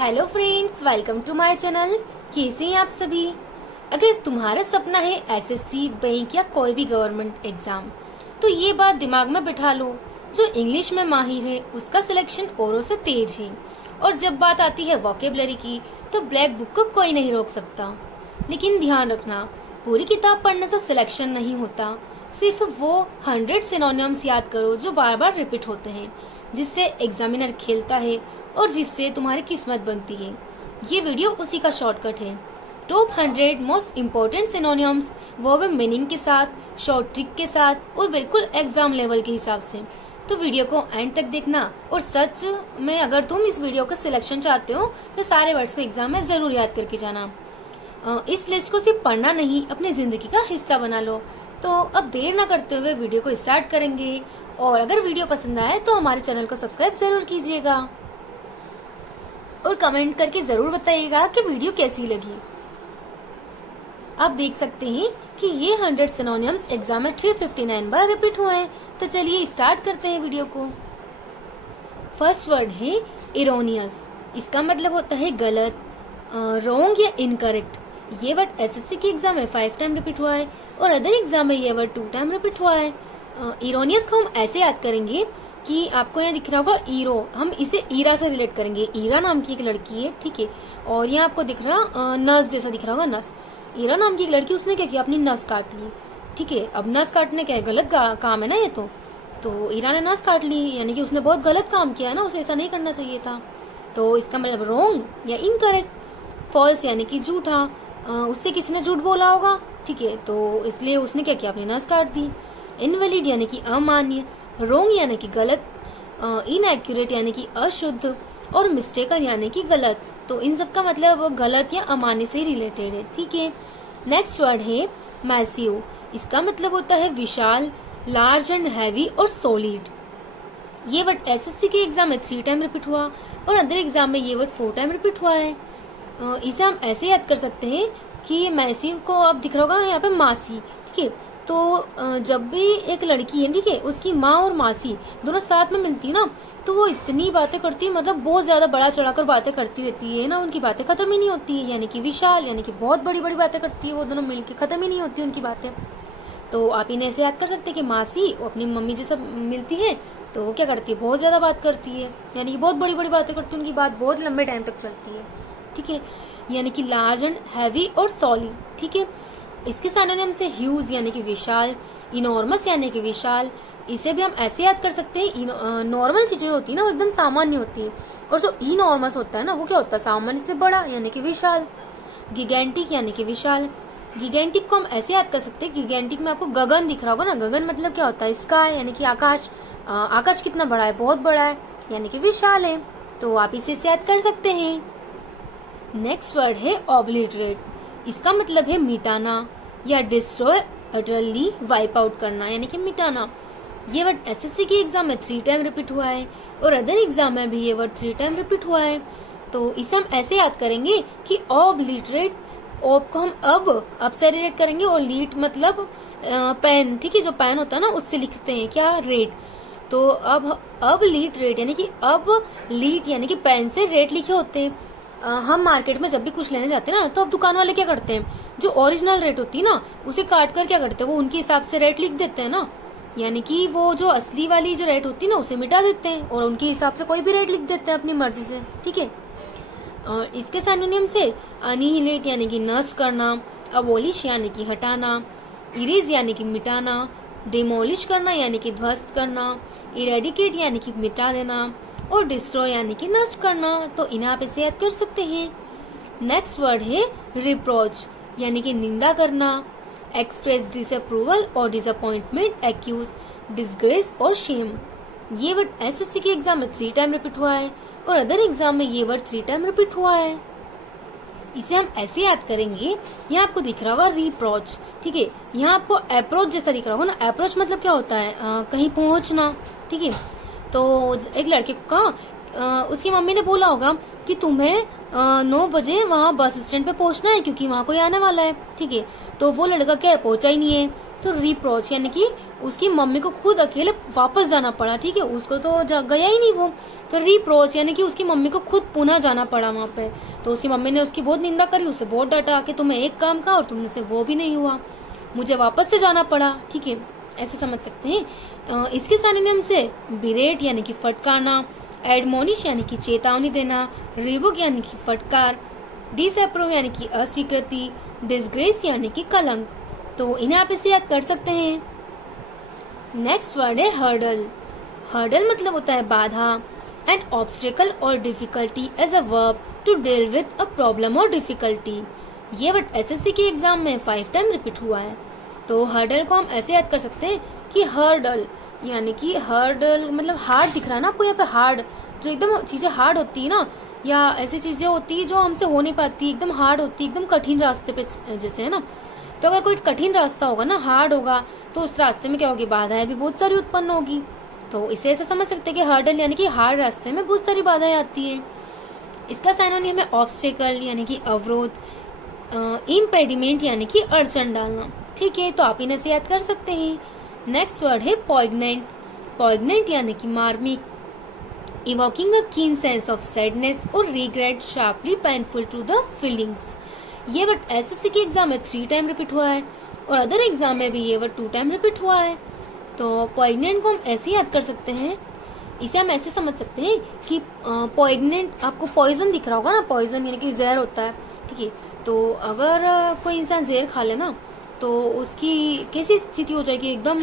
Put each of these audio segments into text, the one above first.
Hello friends, welcome to my channel. कैसे हैं आप सभी। अगर तुम्हारा सपना है एसएससी, बैंक या कोई भी गवर्नमेंट एग्जाम, तो ये बात दिमाग में बिठा लो, जो इंग्लिश में माहिर है उसका सिलेक्शन औरों से तेज है। और जब बात आती है वोकेबलरी की, तो ब्लैक बुक को कोई नहीं रोक सकता। लेकिन ध्यान रखना, पूरी किताब पढ़ने से सिलेक्शन नहीं होता। सिर्फ वो 100 सिनोनिम्स याद करो जो बार बार रिपीट होते हैं, जिससे एग्जामिनर खेलता है और जिससे तुम्हारी किस्मत बनती है। ये वीडियो उसी का शॉर्टकट है। टॉप 100 मोस्ट इम्पोर्टेंट सिनोनिम्स, वो भी मीनिंग के साथ, शॉर्ट ट्रिक के साथ और बिल्कुल एग्जाम लेवल के हिसाब से। तो वीडियो को एंड तक देखना। और सच में अगर तुम इस वीडियो का सिलेक्शन चाहते हो तो सारे वर्ड्स को एग्जाम में जरूर याद करके जाना। इस लिस्ट को सिर्फ पढ़ना नहीं, अपनी जिंदगी का हिस्सा बना लो। तो अब देर न करते हुए वीडियो को स्टार्ट करेंगे। और अगर वीडियो पसंद आए तो हमारे चैनल को सब्सक्राइब जरूर कीजिएगा और कमेंट करके जरूर बताइएगा कि वीडियो कैसी लगी। आप देख सकते हैं कि ये 100 सिनोनिम्स एग्जाम में 359 बार रिपीट हुए हैं। तो चलिए स्टार्ट करते हैं वीडियो को। फर्स्ट वर्ड है इरोनियस। इसका मतलब होता है गलत, रॉन्ग या इनकरेक्ट। ये वर्ड एसएससी के एग्जाम में 5 टाइम रिपीट हुआ है और अदर एग्जाम में ये वर्ड 2 टाइम रिपीट हुआ है। इरोनियस को हम ऐसे याद करेंगे कि आपको यहाँ दिख रहा होगा ईरो, हम इसे ईरा से रिलेट करेंगे। ईरा नाम की एक लड़की है, ठीक है, और यहाँ आपको दिख रहा नस जैसा दिख रहा होगा, नस। ईरा नाम की एक लड़की, उसने क्या किया, अपनी नस काट ली, ठीक है। अब नस काटने क्या है, गलत काम है ना ये। तो ईरा ने नस काट ली, यानी कि उसने बहुत गलत काम किया है ना, उसे ऐसा नहीं करना चाहिए था। तो इसका मतलब रॉन्ग या इनकरेक्ट। फॉल्स यानी कि झूठा, उससे किसी ने झूठ बोला होगा, ठीक है, तो इसलिए उसने क्या किया, अपनी नस काट दी। इनवैलिड यानी कि अमान्य, रॉन्ग यानी कि गलत, इनएक्यूरेट यानी कि अशुद्ध और मिस्टेकन यानी कि गलत। तो इन सब का मतलब गलत या अमान्य से रिलेटेड है, ठीक है। नेक्स्ट वर्ड है मैसिव। इसका मतलब होता है विशाल, लार्ज एंड हैवी और सॉलिड। ये वर्ड एसएससी के एग्जाम में 3 टाइम रिपीट हुआ और अदर एग्जाम में ये वर्ड 4 टाइम रिपीट हुआ है। इसे हम ऐसे याद कर सकते हैं कि मैसिव को अब दिख रहा होगा यहाँ पे मासी, ठीक है। तो जब भी एक लड़की है, ठीक है, उसकी माँ और मासी दोनों साथ में मिलती है ना, तो वो इतनी बातें करती है, मतलब बहुत ज्यादा बड़ा चढ़ाकर बातें करती रहती है ना, उनकी बातें खत्म ही नहीं होती है। यानी कि विशाल यानी कि बहुत बड़ी बड़ी बातें करती है वो दोनों मिलकर, खत्म ही नहीं होती उनकी बातें। तो आप इन्हें ऐसे याद कर सकते हैं कि मासी अपनी मम्मी जैसा मिलती है तो वो क्या करती है, बहुत ज्यादा बात करती है, यानी कि बहुत बड़ी बड़ी बातें करती है, उनकी बात बहुत लंबे टाइम तक चलती है, ठीक है। यानी कि लार्ज एंड हैवी और सॉलिड, ठीक है। इसके सिनोनिम से ह्यूज यानी कि विशाल, इनॉर्मस यानी कि विशाल। इसे भी हम ऐसे याद कर सकते हैं, नॉर्मल चीजें होती है ना वो एकदम सामान्य होती है, और जो इनॉर्मस होता है ना वो क्या होता है, सामान्य से बड़ा यानी कि विशाल। गिगेंटिक यानी कि विशाल। गिगेंटिक को हम ऐसे याद कर सकते हैं, गिगेंटिक में आपको गगन दिख रहा होगा ना, गगन मतलब क्या होता है, स्काई यानी कि आकाश। आकाश कितना बड़ा है, बहुत बड़ा है, यानी कि विशाल है। तो आप इसे याद कर सकते हैं। नेक्स्ट वर्ड है ऑब्लिटरेट। इसका मतलब है मिटाना या डिस्ट्रॉय, अटरली वाइप आउट करना, यानी कि मिटाना। ये वर्ड एसएससी के एग्जाम में 3 टाइम रिपीट हुआ है और अदर एग्जाम में भी ये वर्ड 3 टाइम रिपीट हुआ है। तो इसे हम ऐसे याद करेंगे कि ऑब्लिटरेट, ऑब को हम अब से रिलेट करेंगे और लीट मतलब पेन, ठीक है, जो पेन होता है ना उससे लिखते हैं क्या, रेट। तो अब लीट रेट यानी कि अब लीट यानी कि पेन से रेट लिखे होते हैं। हम मार्केट में जब भी कुछ लेने जाते हैं ना, तो अब दुकान वाले क्या करते हैं, जो ओरिजिनल रेट होती है ना उसे काट कर क्या करते हैं, वो उनके हिसाब से रेट लिख देते हैं ना, यानी कि वो जो असली वाली जो रेट होती है ना उसे मिटा देते हैं और उनके हिसाब से कोई भी रेट लिख देते हैं अपनी मर्जी से, ठीक है। और इसके सिनोनिम से अनिहिलेट यानी कि नष्ट करना, अबोलिश यानी कि हटाना, इरेज यानी कि मिटाना, डिमोलिश करना यानी कि ध्वस्त करना, इरेडिकेट यानी कि मिटा देना और डिस्ट्रॉय यानी कि नष्ट करना। तो इन्हें आप इसे याद कर सकते हैं। नेक्स्ट वर्ड है रिप्रोच, यानी कि निंदा करना, एक्सप्रेस डिसअप्रूवल और डिसअपॉइंटमेंट, एक्यूज, डिसग्रेस और शेम। ये वर्ड एसएससी के एग्जाम में 3 टाइम रिपीट हुआ है और अदर एग्जाम में ये वर्ड 3 टाइम रिपीट हुआ है। इसे हम ऐसे याद करेंगे, यहाँ आपको दिख रहा होगा रिप्रोच, ठीक है, यहाँ आपको अप्रोच जैसा दिख रहा होगा ना। अप्रोच मतलब क्या होता है, कहीं पहुंचना, ठीक है। तो एक लड़के को कहा, उसकी मम्मी ने बोला होगा कि तुम्हें 9 बजे वहाँ बस स्टैंड पे पहुंचना है क्योंकि वहाँ कोई आने वाला है, ठीक है। तो वो लड़का क्या है, पहुंचा ही नहीं है, तो रिप्रोच यानी कि उसकी मम्मी को खुद अकेले वापस जाना पड़ा, ठीक है, उसको तो गया ही नहीं वो। तो रिप्रोच यानी कि उसकी मम्मी को खुद पुनः जाना पड़ा वहां पे। तो उसकी मम्मी ने उसकी बहुत निंदा करी, उसे बहुत डांटा कि तुम्हें एक काम का और तुमसे वो भी नहीं हुआ, मुझे वापस से जाना पड़ा, ठीक है, ऐसे समझ सकते हैं। इसके सिनोनिम से बिरेट यानी कि फटकारना, एडमोनिश यानी कि चेतावनी देना, रिबुक यानी कि फटकार, डिसअप्रूव यानी कि अस्वीकृति, डिसग्रेस यानी कि कलंक। तो इन्हें आप इसे याद कर सकते हैं। नेक्स्ट वर्ड है हर्डल। हर्डल मतलब होता है बाधा, एन ऑब्स्टेकल और difficulty as a verb to deal with a problem और डिफिकल्टी। ये वर्ड एसएससी के एग्जाम में 5 टाइम रिपीट हुआ है। तो हर्डल को हम ऐसे याद कर सकते हैं कि हर्डल यानी कि हर्डल मतलब हार्ड दिख रहा है ना आपको यहाँ पे, हार्ड जो एकदम चीजें हार्ड होती है ना, या ऐसी चीजें होती है जो हमसे हो नहीं पाती, एकदम हार्ड होती है, एकदम कठिन रास्ते पे जैसे है ना। तो अगर कोई कठिन रास्ता होगा ना, हार्ड होगा, तो उस रास्ते में क्या होगी, बाधाएं भी बहुत सारी उत्पन्न होगी। तो इसे ऐसे समझ सकते हैं कि हर्डल यानी कि हार्ड रास्ते में बहुत सारी बाधाएं आती है। इसका सिनोनिम है ऑब्स्टेकल यानी कि अवरोध, इम्पेडिमेंट यानी कि अड़चन डालना, ठीक है। तो आप इन्हें से याद कर सकते हैं। नेक्स्ट वर्ड है पॉइग्नेंट। पॉइग्नेंट यानी कि मार्मिक, evoking a keen sense of sadness और regret, sharply painful to the feelings. ये वर्ड एसएससी के एग्जाम में 3 टाइम रिपीट हुआ है और अदर एग्जाम में भी ये वर्ड 2 टाइम रिपीट हुआ है। तो पॉइग्नेंट को हम ऐसे याद कर सकते हैं, इसे हम ऐसे समझ सकते हैं कि पॉइग्नेंट आपको पॉइजन दिख रहा होगा ना, पॉइजन यानी कि जहर होता है, ठीक है। तो अगर कोई इंसान जहर खा ले ना, तो उसकी कैसी स्थिति हो जाएगी, एकदम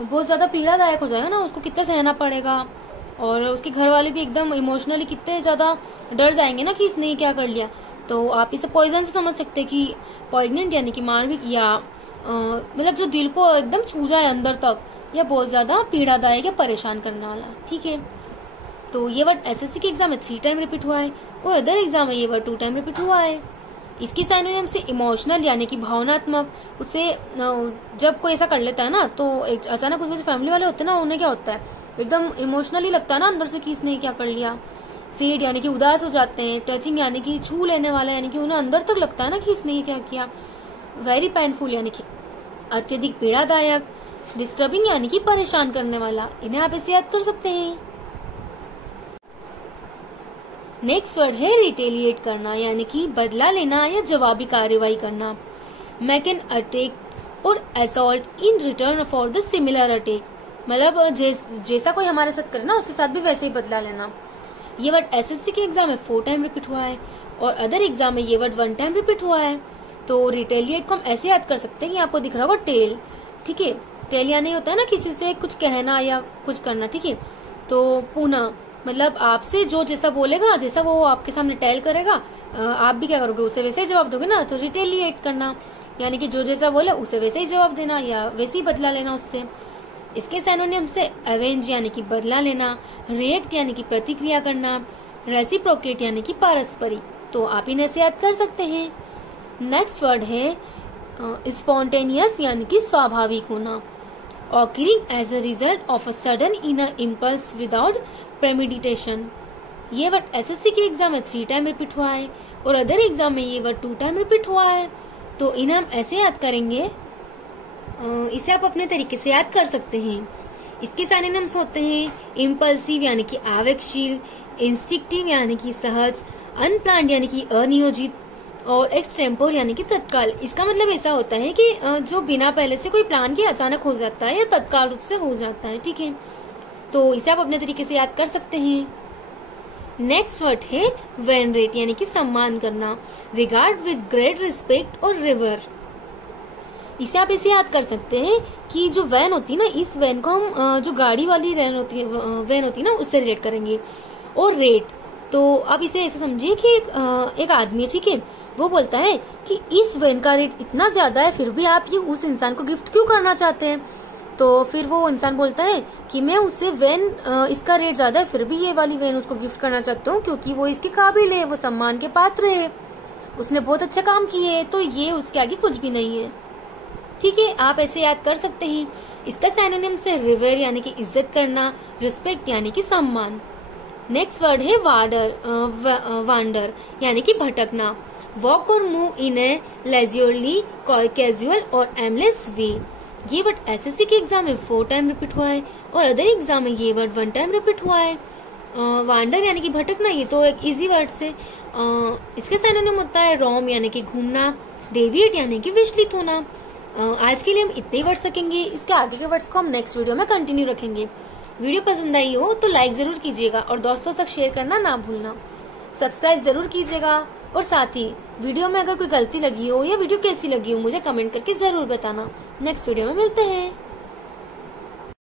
बहुत ज्यादा पीड़ादायक हो जाएगा ना, उसको कितना सहना पड़ेगा, और उसके घर वाले भी एकदम इमोशनली कितने ज्यादा डर जाएंगे ना कि इसने क्या कर लिया। तो आप इसे पॉइजन से समझ सकते हैं कि पॉइग्नेंट यानी कि मार्मिक, या मतलब जो दिल को एकदम छू जाए अंदर तक, या बहुत ज्यादा पीड़ादायक या परेशान करने वाला, ठीक है। तो ये वर्ड एसएससी के एग्जाम में 3 टाइम रिपीट हुआ है और अदर एग्जाम में ये वर्ड 2 टाइम रिपीट हुआ है। इसकी सिनोनिम से इमोशनल यानी कि भावनात्मक, उससे जब कोई ऐसा कर लेता है ना, तो अचानक उसके जो फैमिली वाले होते हैं ना, उन्हें क्या होता है, एकदम इमोशनली लगता है ना अंदर से कि इसने क्या कर लिया। सैड यानी कि उदास हो जाते हैं, टचिंग यानी कि छू लेने वाला, यानी कि उन्हें अंदर तक लगता है ना कि इसने ये क्या किया। वेरी पेनफुल यानी कि अत्यधिक पीड़ादायक, डिस्टर्बिंग यानी कि परेशान करने वाला। इन्हें आप इसे याद कर सकते हैं। नेक्स्ट वर्ड है रिटेलिएट करना, यानी कि बदला लेना या जवाबी कार्यवाही करना। मेक एन अटैक और assault in return for the similar attack, मतलब जैसा कोई हमारे साथ करे ना, उसके साथ भी वैसे ही बदला लेना। ये वर्ड एसएससी के एग्जाम में 4 टाइम रिपीट हुआ है और अदर एग्जाम में ये वर्ड 1 टाइम रिपीट हुआ है। तो रिटेलिएट को हम ऐसे याद कर सकते हैं कि आपको दिख रहा होगा टेल, ठीक है। टेल यानी होता है ना किसी से कुछ कहना या कुछ करना, ठीक है। तो पुनः मतलब आपसे जो जैसा बोलेगा, जैसा वो आपके सामने टेल करेगा, आप भी क्या करोगे, उसे वैसे ही जवाब दोगे ना। तो रिटेलिएट करना यानी कि जो जैसा बोले उसे वैसे ही जवाब देना या वैसे ही बदला लेना उससे। इसके सिनोनिम से एवेंज यानी कि बदला लेना, रिएक्ट यानी कि प्रतिक्रिया करना, रेसिप्रोकेट यानी कि पारस्परिक। तो आप इन्हें से याद कर सकते हैं। नेक्स्ट वर्ड है स्पॉन्टेनियस यानी कि स्वाभाविक होना, occurring as a result of a sudden inner impulse without premeditation. ये वर्ड एसएससी के एग्जाम में 3 टाइम रिपीट हुआ है और अदर एग्जाम में ये वर्ड 2 टाइम रिपीट हुआ है। तो इन्हें हम ऐसे याद करेंगे, इसे आप अपने तरीके से याद कर सकते हैं। इसके सिनोनिम्स होते हैं इम्पल्सिव यानी कि आवेगशील, इंस्टिंक्टिव यानी कि सहज, अनप्लान्ड यानी कि अनियोजित, और एक्सटेम्पोर यानी कि तत्काल। इसका मतलब ऐसा होता है कि जो बिना पहले से कोई प्लान के अचानक हो जाता है या तत्काल रूप से हो जाता है, ठीक है। तो इसे आप अपने तरीके से याद कर सकते हैं। नेक्स्ट वर्ड है वेनरेट यानी कि सम्मान करना, रिगार्ड विद ग्रेट रिस्पेक्ट और रिवर। इसे आप ऐसे याद कर सकते हैं कि जो वैन होती है ना, इस वैन को हम जो गाड़ी वाली वैन होती है ना, उससे रिलेट करेंगे। और रेट, तो आप इसे ऐसे समझिए कि एक आदमी है, ठीक है, वो बोलता है कि इस वैन का रेट इतना ज्यादा है, फिर भी आप ये उस इंसान को गिफ्ट क्यों करना चाहते हैं। तो फिर वो इंसान बोलता है कि मैं उससे वैन इसका रेट ज्यादा है, फिर भी ये वाली वैन उसको गिफ्ट करना चाहता हूँ, क्योंकि वो इसके काबिल है, वो सम्मान के पात्र है, उसने बहुत अच्छा काम किए, तो ये उसके आगे कुछ भी नहीं है, ठीक है। आप ऐसे याद कर सकते हैं। इसका सिनोनिम से रिवेर यानी कि इज्जत करना, रिस्पेक्ट यानी कि सम्मान। नेक्स्ट वर्ड है वांडर यानी कि भटकना, वॉक और मूव इन ए लेजियरली, कैजुअल और एमलेस वे। ये वर्ड एसएससी के एग्जाम में 4 टाइम रिपीट हुआ है और अदर एग्जाम में ये वर्ड 1 टाइम रिपीट हुआ है। वांडर यानी कि भटकना, ये तो एक इजी वर्ड से। इसके सिनोनिम होता है रोम यानी कि घूमना, डेविएट यानी कि विचलित होना। आज के लिए हम इतने ही वर्ड सीखेंगे, इसके आगे के वर्ड्स को हम नेक्स्ट वीडियो में कंटिन्यू रखेंगे। वीडियो पसंद आई हो तो लाइक जरूर कीजिएगा और दोस्तों तक शेयर करना ना भूलना। सब्सक्राइब जरूर कीजिएगा और साथ ही वीडियो में अगर कोई गलती लगी हो या वीडियो कैसी लगी हो मुझे कमेंट करके जरूर बताना। नेक्स्ट वीडियो में मिलते हैं।